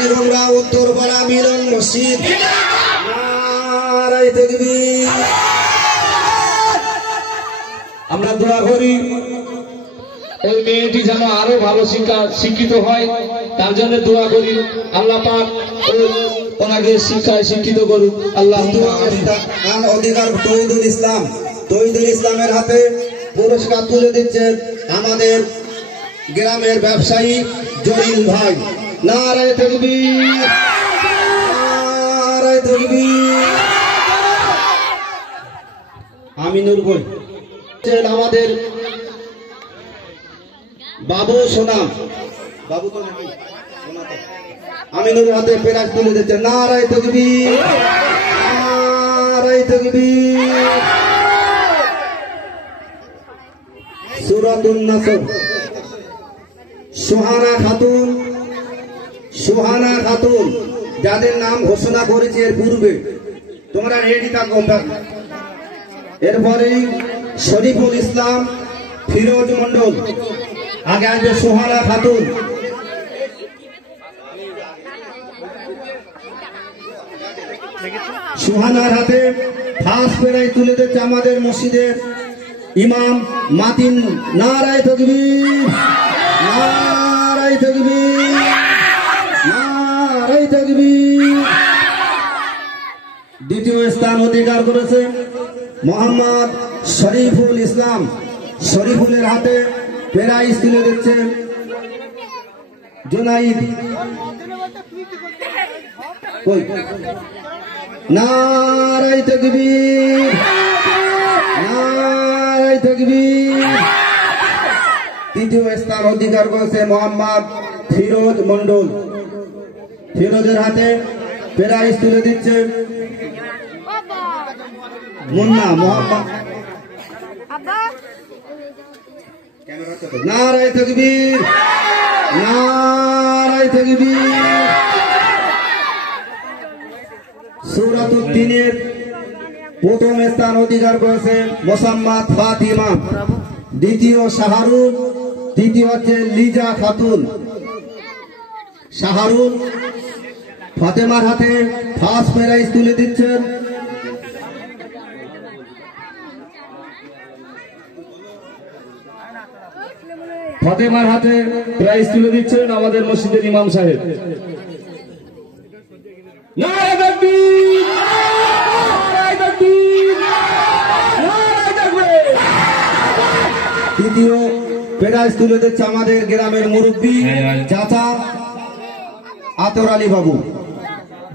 পানিগঙ্গা উত্তরপাড়া মিলন মসজিদ নারায়ে তাকবীর। আমরা দোয়া করি ওই মেয়েটি যেন আরো ভালো শিক্ষিত হয়, তার জন্য দোয়া করি আল্লাহ পাক ওনাকে শিক্ষায় শিক্ষিত করুন। আল্লাহ অধিকার তৌহিদুল ইসলামের হাতে পুরস্কার তুলে দিচ্ছেন আমাদের গ্রামের ব্যবসায়ী জলিল ভাই। নারায়ে তাকবীর, নারায়ে তাকবীর। আমিনুর ভাই আমাদের বাবু সোনাম, বাবু তো নাকি আমিনুর হাতে প্রাইজ তুলে দিচ্ছে। নারায়ে তাকবীর, নারায়ে তাকবীর। সূরাতুন নাসর সুহানা খাতুন যাদের নাম ঘোষণা করেছে এর পূর্বে, তোমরা রেডি থাকো। এরপরে শরীফুল ইসলাম ফিরোজ মন্ডল, আগে আসবে সুহানা খাতুন। সুহানার হাতে ফার্স্ট প্রাইজ তুলে দিচ্ছে আমাদের মসজিদের ইমাম মাতিন। নারায়ে তাকবীর, নারায়ে তাকবীর, নারায়ে তাকবীর। দ্বিতীয় স্থান অধিকার করেছে মোহাম্মদ শরীফুল ইসলাম, শরীফুলের হাতে প্রাইজ তুলে দিচ্ছে জুনাইদ। নারায়ে তাকবীর, নারায়ে তাকবীর। তৃতীয় স্থান অধিকার করেছে মোহাম্মদ ফিরোজ মন্ডল, ফিরোজের হাতে প্রাইজ তুলে দিচ্ছে মুন্না মোহাম্মদ। নারায়ে তাকবীর, নারায়ে তাকবীর। সূরাতুদ্দীনের প্রথম স্থান অধিকার করেছে মোসাম্মদ ফাতিমা, দ্বিতীয় শাহরুল, তৃতীয় হচ্ছে লিজা খাতুন। শাহরুল ফাতেমার হাতে ফার্স্ট প্রাইজ তুলে দিচ্ছেন ফাতেমার হাতে প্রাইজ তুলে দিচ্ছেন আমাদের মসজিদের ইমাম সাহেব। নারায়ে তাকবীর, নারায়ে তাকবীর, নারায়ে তাকবীর। তৃতীয় প্রাইজ তুলে দিচ্ছে আমাদের গ্রামের মুরব্বী চাচা আতর আলী বাবু।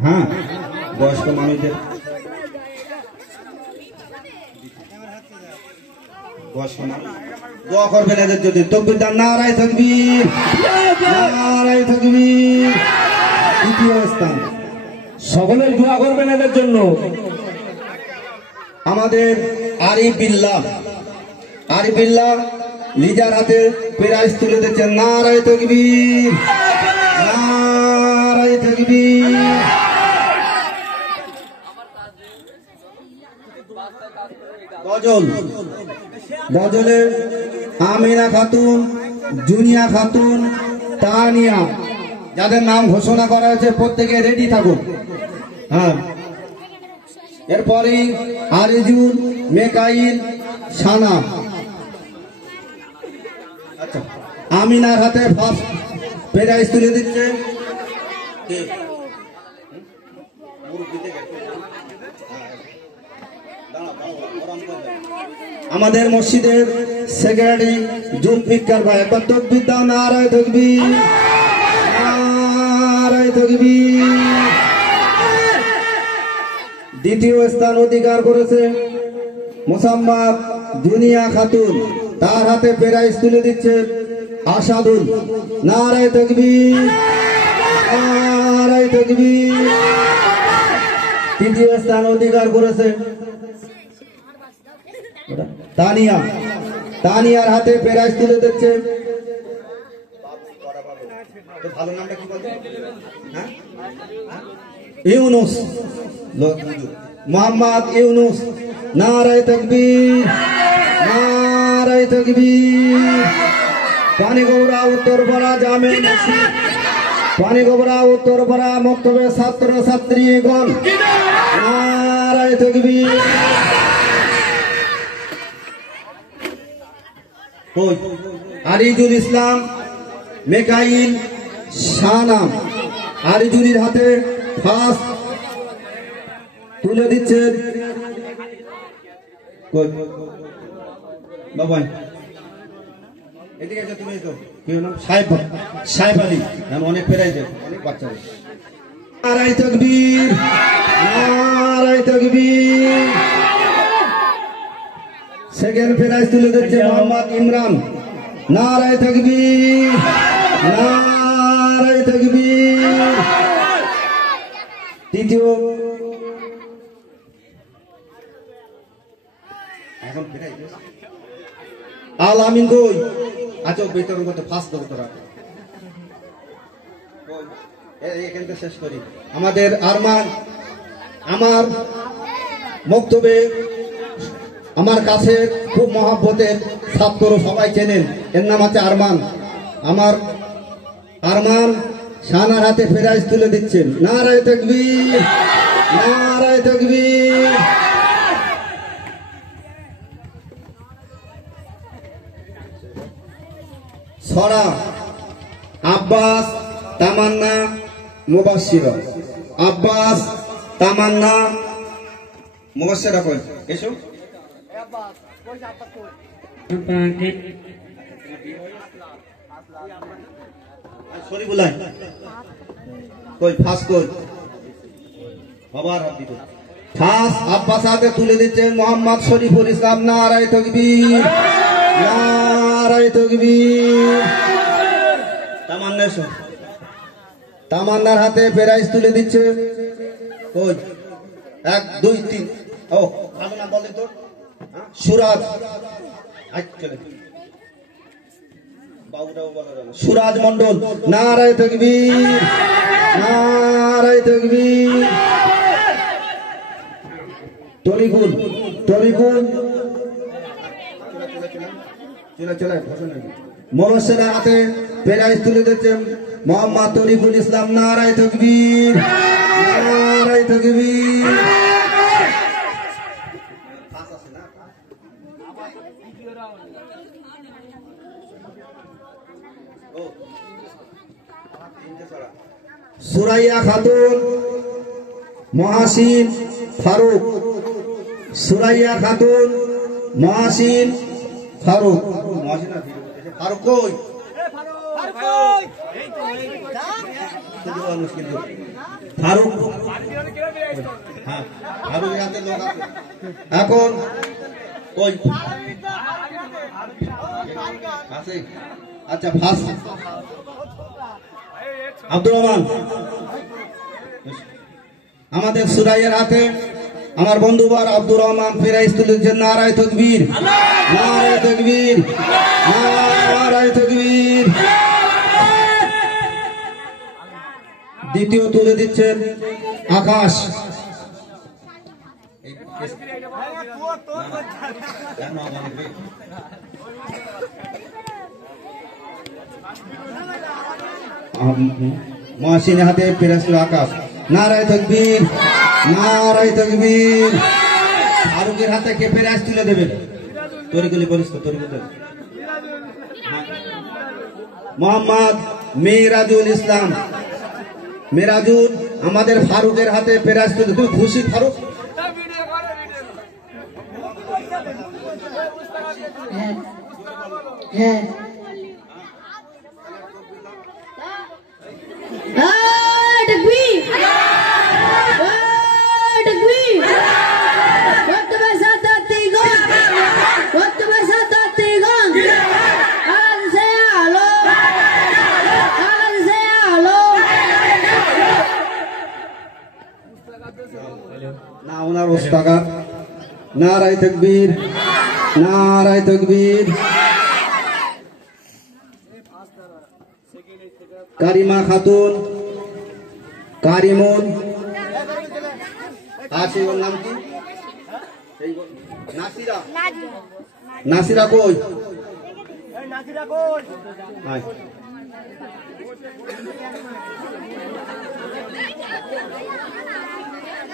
হ্যাঁ, বয়স্ক মানুষদের দোয়া করবেন এদের যদি। তাকবীর দান, নারায়ে তাকবীর, নারায়ে তাকবীর। তৃতীয় স্থান সকলেই দোয়া করবেন এদের জন্য। আমাদের আরিফ বিল্লাহ লিজার হাতে প্রাইজ তুলে দিচ্ছেন। নারায়ে তাকবীর, নারায়ে তাকবীর। গজলে আমিনা খাতুন, জুনিয়া খাতুন, তানিয়া, যাদের নাম ঘোষণা করা হয়েছে প্রত্যেকে রেডি থাকুন। হ্যাঁ, এরপরে আরিজুল, মেকাইল, সানা। আচ্ছা, আমিনার হাতে ফার্স্ট প্রাইজ তুলে দিচ্ছে আমাদের মসজিদের সেক্রেটারি জুলফিকার ভাই। একবার তাকবীর দাও, নারায়ে তাকবীর, নারায়ে তাকবীর। দ্বিতীয় স্থান অধিকার করেছে মোসাম্মদ দুনিয়া খাতুন, তার হাতে প্রাইজ তুলে দিচ্ছে আসাদুল। নারায়ে তাকবীর, নারায়ে তাকবীর। তৃতীয় স্থান অধিকার করেছে তানিয়া, তানিয়ার হাতে প্রাইজ তুলে দিচ্ছে ভালো নামটা কি বলতে ইউনুস, মোহাম্মদ ইউনুস। নারায়ে তাকবীর, নারায়ে তাকবীর। পানিগৌড়া উত্তরপাড়া জামে মসজিদ পানি গোবরা উত্তরপাড়া মক্তবে ছাত্র ছাত্রীগণ নারায়ে তাকবীর। আরিজুল ইসলাম মেকাইল শাহনাম আরিজুলির হাতে ফার্স্ট তুলে দিচ্ছেন বাবা এদিকে এসো, তুমি এসো। কি নাম? সাহেব আলী। আমি অনেক ফেরাই দেব, অনেক বাচ্চা। নারায়ে তাকবীর, নারায়ে তাকবীর। সেকেন্ড প্রাইজ তুলে দিচ্ছে মোহাম্মদ ইমরান। নারায়ে তাকবীর, নারায়ে তাকবীর। তৃতীয় এখন প্রাইজ আল আমিন কই? আচ্ছা বিতরণ করতে ফার্স্ট দেবো তোরা। এখানটা শেষ করি। আমাদের আরমান আমার বক্তব্যে আমার কাছে খুব মহাব্বতের ছাত্র, সবাই চেনেন, এর নাম আছে আরমান। আমার আরমান শাহনার হাতে প্রাইজ তুলে দিচ্ছেন। নারায়ে তাকবীর, নারায়ে তাকবীর। ছড়া আব্বাস তামান্না মুবাশশিরা। আব্বাস তামান্না মুবাশশিরা কই? এসো। শরীফুল্লাহ কই? ফাঁস কই? বাবার হাত দিতে ফাঁস আব্বাস হাতে তুলে দিচ্ছেন মোহাম্মদ শরীফুল ইসলাম। নারায়ে তাকবীর, নারায়ে তাকবীর। তামান্না এসো। তামান্নার হাতে প্রাইজ তুলে দিচ্ছে কই? 1 2 3 ও ভালো না বলেন তো? সুরাজ। সুরাজ মন্ডল। নারায়ে তাকবীর, নারায়ে তাকবীর। তরিকুল, তরিকুল মনসের হাতে প্রাইজ তুলে দিচ্ছেন মোহাম্মদ তরিকুল ইসলাম। নারায়ে তাকবীর, নারায়ে তাকবীর। সুরাইয়া খাতুন মহাসিন ফারুক। সুরাইয়া খাতুন মহাসিন ফারুক। ফারুক কই? ফারুক, হ্যাঁ ফারুক হাতে লোক আছে এখন কই? আছে। আচ্ছা ফার্স্ট আব্দুর রহমান। আমাদের সুরাইয়ের হাতে আমার বন্ধুবার আব্দুর রহমান প্রাইজ তুলে দিচ্ছেন। নারায়ে তাকবীর, নারায়ে তাকবীর, নারায়ে তাকবীর। দ্বিতীয় তুলে দিচ্ছেন আকাশ। মহাসিনের হাতে প্রাইজ তুলে আকাশ। নারায়ে তাকবীর, নারায়ে তাকবীর। ফারুকের হাতে কে প্রাইজ তুলে দেবেন? তরিকুলি বলিস তো, তরিকুল মোহাম্মদ মিরাজুল ইসলাম। মিরাজুল আমাদের ফারুকের হাতে প্রাইজ তুলে। তুমি খুশি ফারুক? হ্যাঁ। তাকবীর, তাকবীর। বক্তব্য সাতাত্তিগণ, বক্তব্য সাতাত্তিগণ। আজ সে আলো, আজ সে আলো। না ওনার ওস্তাদ। নারায়ে তাকবীর, নারায়ে তাকবীর। কারিমা খাতুন, কারিমুন আছে। ওর নাম কি? নাসিরা। নাসিরা কই?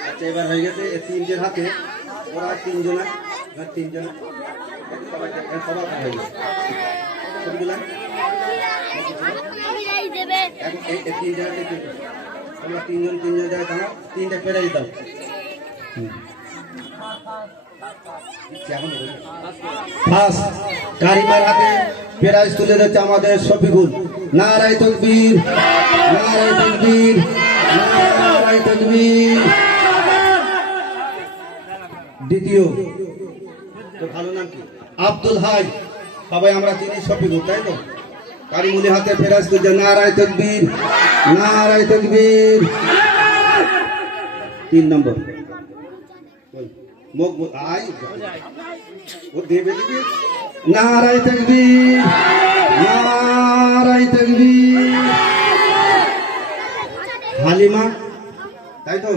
আচ্ছা এবার হয়ে গেছে এই তিনজনের হাতে, ওরা তিনজনা সবার হাতে হয়ে গেছে সবগুলা তোমরা তিনজন জায়গায় দাঁড়াও, তিনটা পেরে দিতাম। ফার্স্ট কারিমার হাতে প্রাইজ তুলে দিচ্ছে আমাদের শফিকুল। নারায়ে তাকবীর, নারায়ে তাকবীর, নারায়ে তাকবীর। দ্বিতীয় তো ভালো নাম কি? আব্দুল হাই, সবাই আমরা চিনি শফিকুল, তাই তো? কারিমুলের হাতে প্রাইজ তুলছে। নারায়ে তাকবীর, নারায়ে তাকবীর। 3 নম্বর নারায়ে তাকবীর, নারায়ে তাকবীর। হালিমা, তাই তো?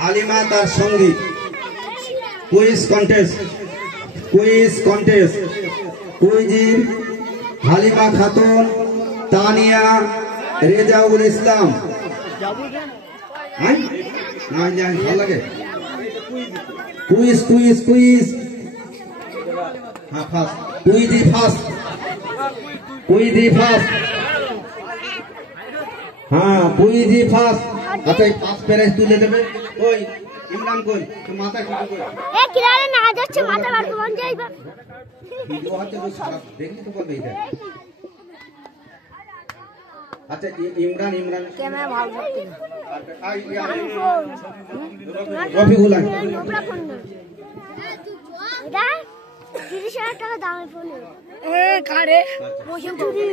হালিমা তার সঙ্গী। কুইজ কন্টেস্ট কুইজিন হালিমা খাতুন, তানিয়া, রেজাউল ইসলাম। হ্যাঁ না ভালো লাগে কুইজ। হ্যাঁ ফার্স্ট কুইজি ফার্স্ট। হ্যাঁ কুইজি ফার্স্ট। আচ্ছা এই ফার্স্ট প্রাইজ তুলে দেবে। ওই ইমরান কই তো মাথা কিছু কই এ কিরারে না যাচ্ছে মাথা বার কোন যাইবা ভিডিও হচ্ছে তো সারা দেখলি তো বলবে এটা। আচ্ছা ইমরান ক্যামেরা ভালো করতে রফিকুল নোবরা ফোন না এটা 30,000 টাকা দামের ফোন। এ কারে বসে চুরি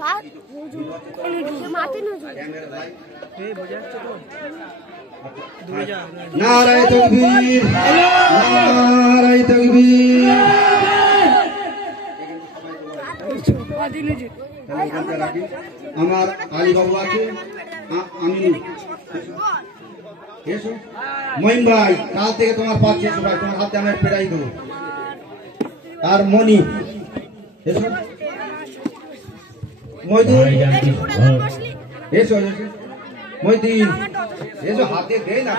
কার নজর মাতে নজর এই বোঝাচ্ছে তো। নারায়ে তাকবীর, নারায়ে তাকবীর। আমার আলী বাবু আছে, আমিনু এসো। মহিম ভাই কাল থেকে তোমার পাচ্ছে সবাই, তোমার হাতে আমি প্রাইজ দেবো। আর মনি এসো। মইদুল এসো, মইদিন এসো, হাতে দে না।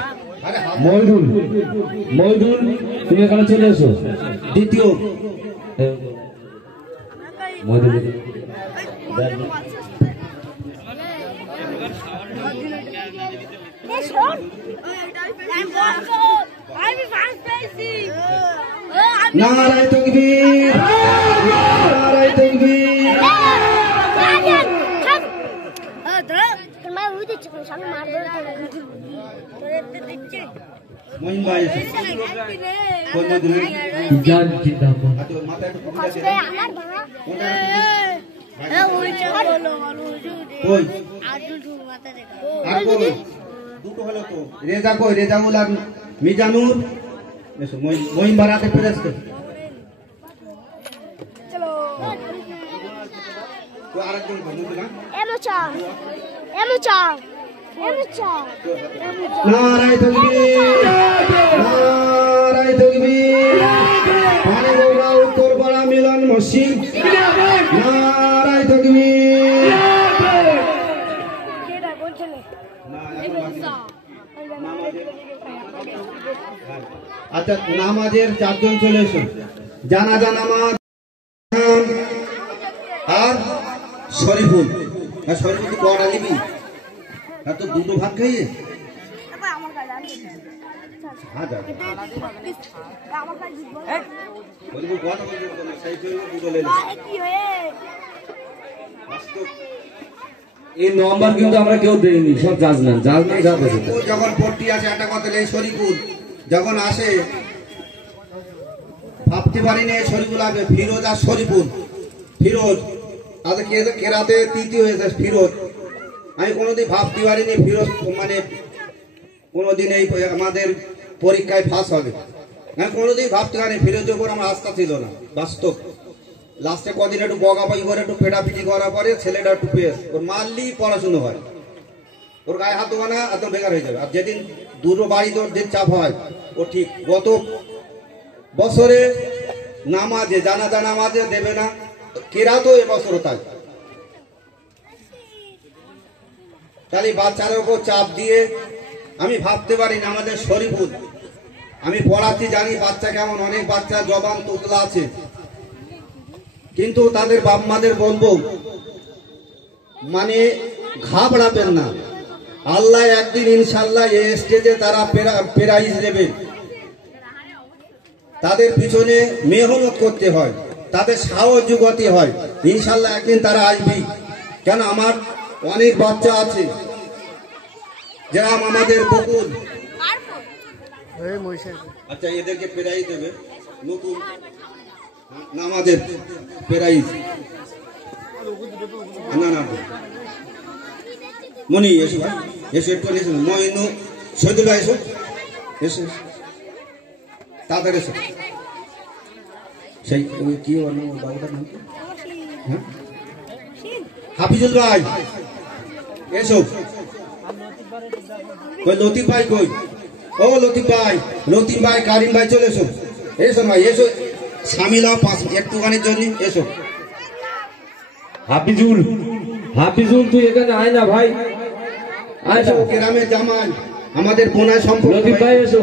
আরে মইদুল তুমি এখানে চলে এসো। দ্বিতীয় মইদুল নারায়ে তাকবীর, নারায়ে তাকবীর। মহিম ভাই এসো। কই মইদুল? জান জিন্দাবাদ। আচ্ছা মাথা একটু টুপি দিয়ে কই আর কই দুটো হলো তো। রেজা কই? রেজাউল আর মিজানুর এসো। মহিম বাড়াতে প্রেস কর। চলো তো আরেকজন কই না? এমচা নারায়ে তাকবীর, নারায়ে তাকবীর। পানিগোড়া উত্তরপাড়া মিলন মসজিদ। নারায়ে তাকবীর। আচ্ছা নামাজের 4 জন চলে এসো। জানাজা নামাজ আর শরীফুল। আর শরীফুল তো কটা নিবি? আর তো দুটো ভাত খাইয়ে এই নম্বর কিন্তু আমরা কেউ দেইনি, সব জাজমেন্ট যা আছে। যখন পট্টি আসে একটা কথা নেই, শরীফুল যখন আসে ভাবতে পারিনি শরীফুল আসবে। ফিরোজ আর শরীফুল, ফিরোজ আজ কেরাতে তৃতীয় হয়েছে ফিরোজ। আমি কোনোদিন ভাবতে পারিনি ফিরোজ মানে কোনোদিন এই আমাদের পরীক্ষায় ফাঁস হবে। আমি কোনোদিন ভাবতে পারিনি ফিরোজের উপর আমার আস্থা ছিল না, বাস্তব। লাস্টে কদিন একটু বগাবাগি করে একটু পেটাপিটি করার পরে ছেলেটা একটু পেয়ে ওর মারলি পড়াশুনো হয়, ওর গায়ে হাত দেওয়া না একদম বেকার হয়ে যাবে। আর যেদিন দুটো বাড়ি তোর যে চাপ হয় ও ঠিক। গত বছরে নামাজে জানাজা নামাজে দেবে না, কেরাতো এবছরও তাই। তাহলে বাচ্চাদের উপর চাপ দিয়ে আমি ভাবতে পারি না আমাদের শরীফুল, আমি পড়াচ্ছি জানি বাচ্চা কেমন, অনেক বাচ্চা জবান তোতলা আছে, কিন্তু তাদের বাপ মাদের বলবো মানে ঘাবড়াবেন না, আল্লাহ একদিন ইনশাল্লাহ এই স্টেজে তারা প্রাইজ দেবে। তাদের পিছনে মেহনত করতে হয়, তাদের সাহস যুগতি হয়, ইনশাল্লাহ একদিন তারা আসবেই। কেন আমার অনেক বাচ্চা আছে যেরকম আমাদের বকুল, আচ্ছা এদেরকে প্রাইজ দেবে নতুন আমাদের প্রাইজ না না মনি এসো ভাই, এসো একটু এসো, মইনু শহীদুল ভাই এসো, এসো তাড়াতাড়ি এসো। সেই কি বাবুটার নাম হ্যাঁ হাফিজুল ভাই এসো। কই লতিফ ভাই কই? ও লতিফ ভাই কারিম ভাই চলে এসো, এসো ভাই এসো, সামিল হও একটুখানির জন্য এসো। হাফিজুল তুই এখানে আয় না ভাই, আয় না। গ্রামের জামাই আমাদের বোনায় সম্পর্ক। লতিফ ভাই এসো,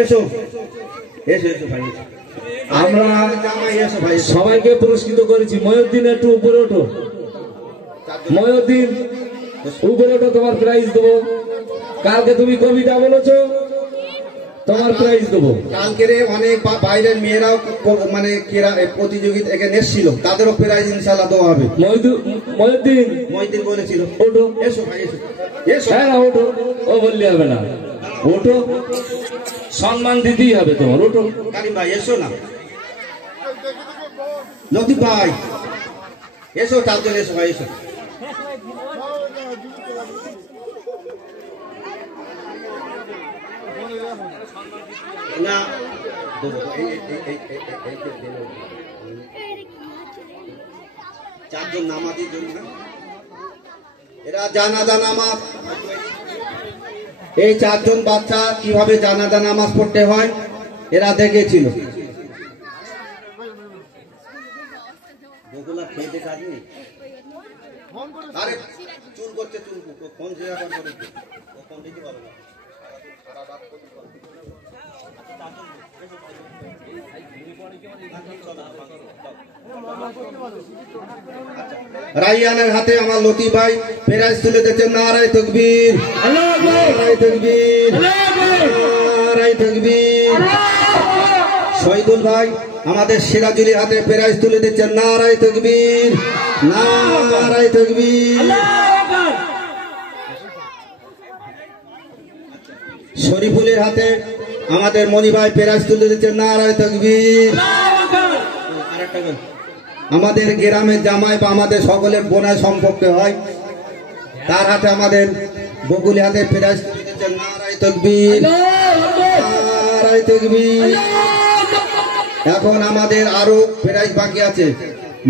এসো এসো এসো ভাই, আমরা জামাই এসো ভাই। সবাইকে পুরস্কৃত করেছি। মহিউদ্দিন একটু উপরে ওঠো, মহিউদ্দিন উপরে ওঠো, তোমার প্রাইজ দেবো। কালকে তুমি কবিতা বলেছো, তোমার প্রাইজ দেবো। কালকে অনেক বাইরের মেয়েরাও মানে প্রতিযোগিতা এখানে এসেছিল, তাদেরও প্রাইজ ইনশাল্লাহ দেওয়া হবে। মহিউদ্দিন বলেছিল ওঠো, এসো ভাই এসো এসো। হ্যাঁ না ওঠো, ও বললে হবে না, ওঠো, সম্মান দিতেই হবে তোমার, ওঠো। কারিম ভাই এসো না, লতিফ ভাই এসো, চারজন এসো ভাই এসো। না চারজন নামাজের জন্য এরা জানাজা নামাজ, এই চারজন বাচ্চা কিভাবে জানাজা নামাজ পড়তে হয় এরা দেখেছিল। আরে চুল করছে, চুল ফোন ফোন দিতে পারো না। রাইয়ানের হাতে আমার লতিফ ভাই প্রাইজ তুলে দিচ্ছেন। নারায়ে তাকবীর, নারায়ে তাকবীর, নারায়ে তাকবীর। শহীদুল ভাই আমাদের সিরাজুলের হাতে প্রাইজ তুলে দিচ্ছেন। নারায়ে তাকবীর, নারায়ে তাকবীর। শরীফুলের হাতে আমাদের মনি ভাই প্রাইজ তুলে দিচ্ছেন। নারায়ে তাকবীর। আমাদের গ্রামের জামাই বা আমাদের সকলের বোনায় সম্পর্কে হয়, তার হাতে আমাদের বকুলি হাতে প্রাইজ তুলে দিচ্ছেন। নারায়ে তাকবীর, নারায়ে তাকবীর। এখন আমাদের আরো প্রাইজ বাকি আছে।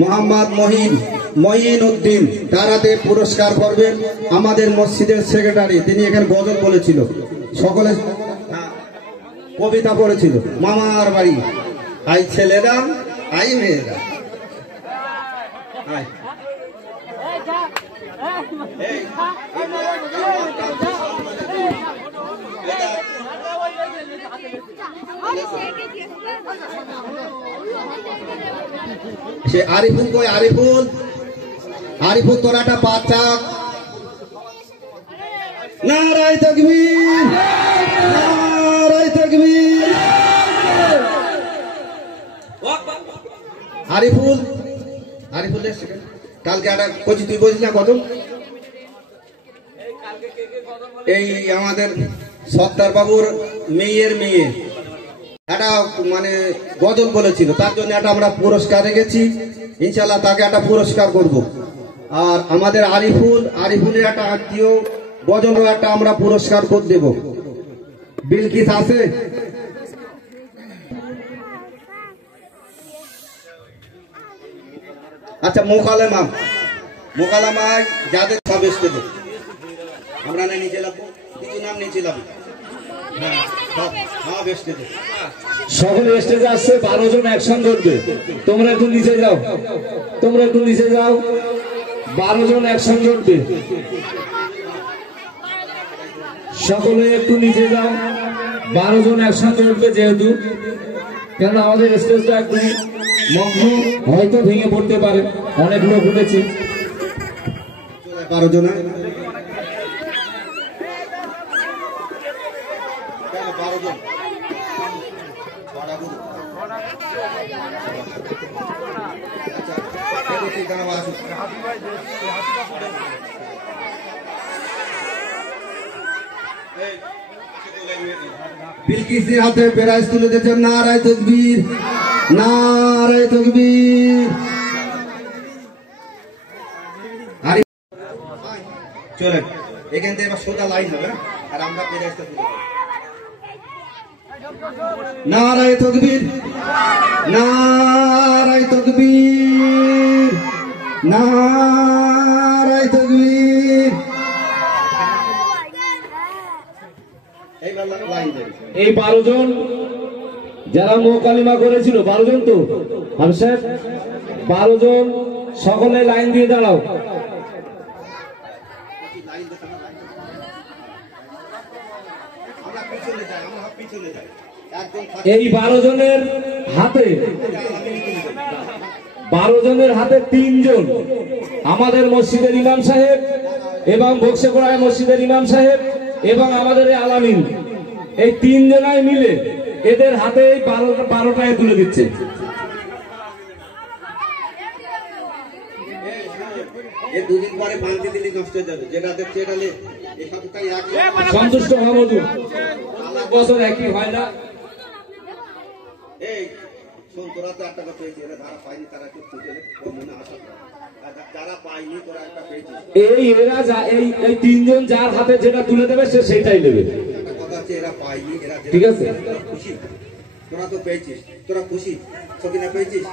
মোহাম্মদ মঈন উদ্দিন, তার হাতে পুরস্কার করবেন আমাদের মসজিদের সেক্রেটারি, তিনি এখানে গজল বলেছিল, সকলে কবিতা পড়েছিল। মামার বাড়ি আই ছেলেরা আই মেয়েরা, সে আরিফুল কই? আরিফুল তোর একটা বাচ্চা। নারায়ে তাকবীর, নারায়ে তাকবীর। আরিফুল কালকে একটা কচি তুই বলছিস না কত? এই আমাদের সত্তার বাবুর মেয়ের মেয়ে একটা মানে গজল বলেছিল, তার জন্য একটা আমরা পুরস্কার রেখেছি, ইনশাল্লাহ তাকে একটা পুরস্কার করব। আর আমাদের আরিফুলের একটা আত্মীয় গজলও একটা আমরা পুরস্কার করে দেব। বিলকিস আছে? আচ্ছা মোকালেমা যাদের সব এসতে দেব, আমরা না নিচে লাগবো, কিছু নাম নিচে লাগবো। সকল স্টেজে আসছে 12 জন অ্যাকশন করবে, তোমরা একটু নিচে যাও, 12 জন একসঙ্গে উঠবে। সকলে একটু নিচে যাও। 12 জন একসঙ্গে উঠবে, যেহেতু কেন আমাদের স্টেজটা একটু মগ্ন, হয়তো ভেঙে পড়তে পারে, অনেক লোক উঠেছে। 12 জন বিলকিসের হাতে প্রাইজ তুলে দিয়েছেন। নারায়ে তাকবীর, নারায়ে তাকবীর। চলেন এখান থেকে এবার সোজা লাইন হবে আর আমরা প্রাইজটা তুলে দেব। নারায়ে তাকবীর, নারায়ে তাকবীর, নারায়ে তাকবীর। এই 12 জন যারা মোকালিমা করেছিল, 12 জন তো হামসাহেব, 12 জন সকলে লাইন দিয়ে দাঁড়াও। এই 12 জনের হাতে 3 জন আমাদের মসজিদের ইমাম সাহেব এবং বক্সেগড়ায় মসজিদের ইমাম সাহেব এবং আমাদের এই আলামিন, এই 3 জনাই মিলে এদের হাতে এই 12টায় তুলে দিচ্ছে। দুদিন পরে বাঁধতে দিলে নষ্ট হয়ে যাবে, যেটা দেখছে এটা সন্তুষ্ট হওয়া মধু বছর একই হয় না। এই শোন, তোরা তো একটা কথা পেয়েছি, এরা যারা পায়নি তারা একটু খুঁজে মনে আসা, যারা পায়নি তোরা একটা পেয়েছিস। এই 3 জন যার হাতে যেটা তুলে দেবে সে সেইটাই নেবে। একটা কথা আছে, এরা পায়নি, এরা ঠিক আছে খুশি। তোরা তো পেয়েছিস, তোরা খুশি, সকিনা পেয়েছিস,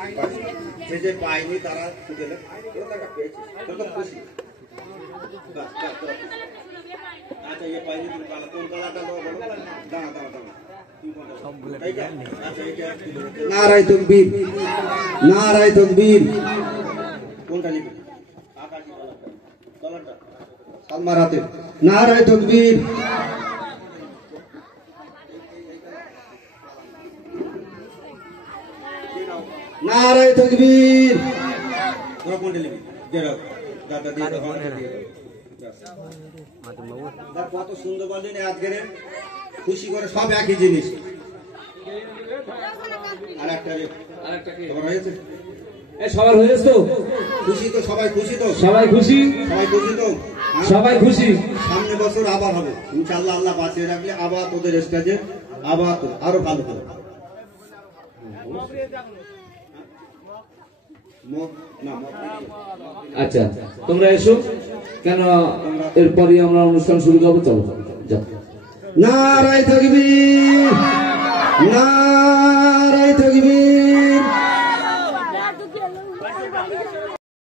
সে যে পায়নি তারা খুঁজে নেবে, তোরা তো একটা পেয়েছিস, তোরা তো খুশি। আচ্ছা ये पाइनी तुम काला कौन काला डालो बोलो दाना दाना दाना सब भूले अच्छा ये क्या नाराये तकबीर नाराये तकबीर कौन सा लिखा आकाश की कलरटा सलमान आते नाराये तकबीर नाराये तकबीर और कौन लिखा जरा दादा दिए কত সুন্দর বলেন আজকের খুশি করে সব একই জিনিস। সবার হয়েছে তো খুশি, তো সবাই খুশি, তো সবাই খুশি, সবাই খুশি, তো সবাই খুশি। সামনে বছর আবার হবে ইনশাআল্লাহ, আল্লাহ বাঁচিয়ে রাখলে আবার তোদের স্টেজে আবার আরো ভালো হবে। আচ্ছা তোমরা এসো, কেন এরপরই আমরা অনুষ্ঠান শুরু করবো। চলো যাও। নারায়ে তাকবীর।